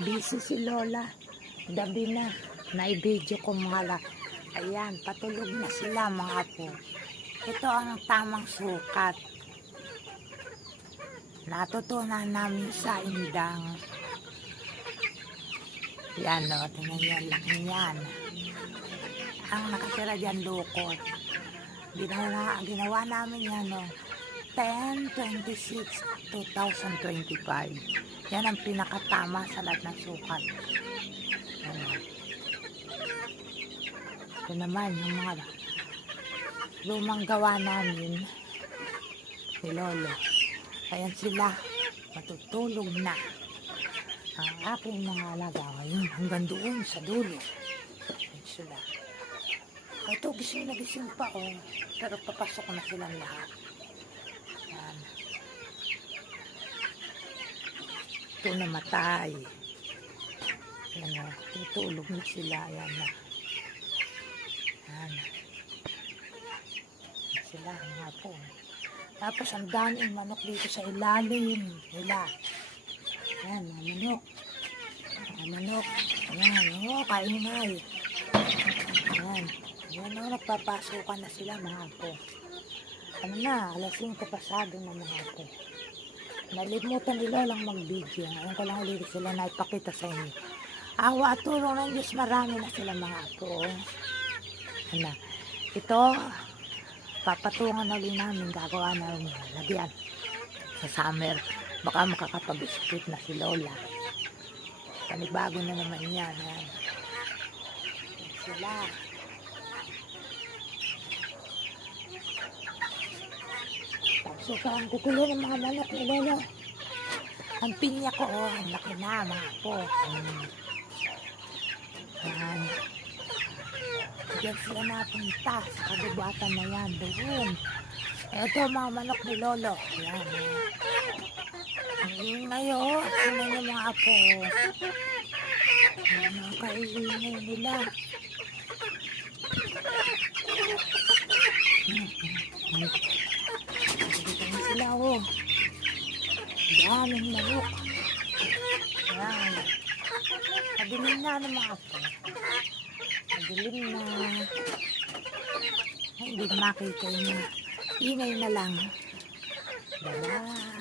Busy si Lola. Gabi na. Na-video ko mga. Ayan, patulog na sila mga po. Ito ang tamang sukat. Natutunan namin sa indang. Yan o, tingnan yan, laki yan. Ang nakatira dyan lukot. Ginawa namin yan o. 10/26/2025. Yan ang pinakatama sa lahat ng sukat. Ano. Ito naman yung mga lumang gawa namin ni Lolo. Ayan sila, matutulog na. Ang aking mga alaga ngayon hanggang doon sa dulo. Ayan sila. Ito gising na gising pa oh. Pero papasok na silang lahat. Ayan. Ito namatay. Ayan o, tutulog na sila. Ayan na. Ayan. Ayan sila mga po. Tapos ang daming manok dito sa ilalim nila. Ayan, mga manok. Mga manok. Ayan, o, kaingay. Ayan. Ayan o, nagpapasukan na sila mga po. Ano na, alas 5 pasado na mga po. Nalimutan nila lang mag-video. Ngayon ko lang ulit sila na ipakita sa inyo. Awa at tulong ng Diyos, marami na sila mga po. Ano, ito, papatungan na rin namin, gagawa na rin lagyan sa summer. Baka makakapag-split na si Lola. Panibago na naman yan. Yan sila. So, ang kukulo ng mga manok ni Lolo. Ang pinya ko, oh, ang laki na mga po. Yan. Diyan sila napunta sa kagubatan na yan. Doon. Ito mga manok ni Lolo. Yan. Ang ingay oh. Ano yung mga apo. Yan ang kaingay nila. Dito sila oh. Daming manok. Yan. Madilim na ng mga apo. Madilim na. Ay, hindi makita niya. Ingay na lang. Bye-bye.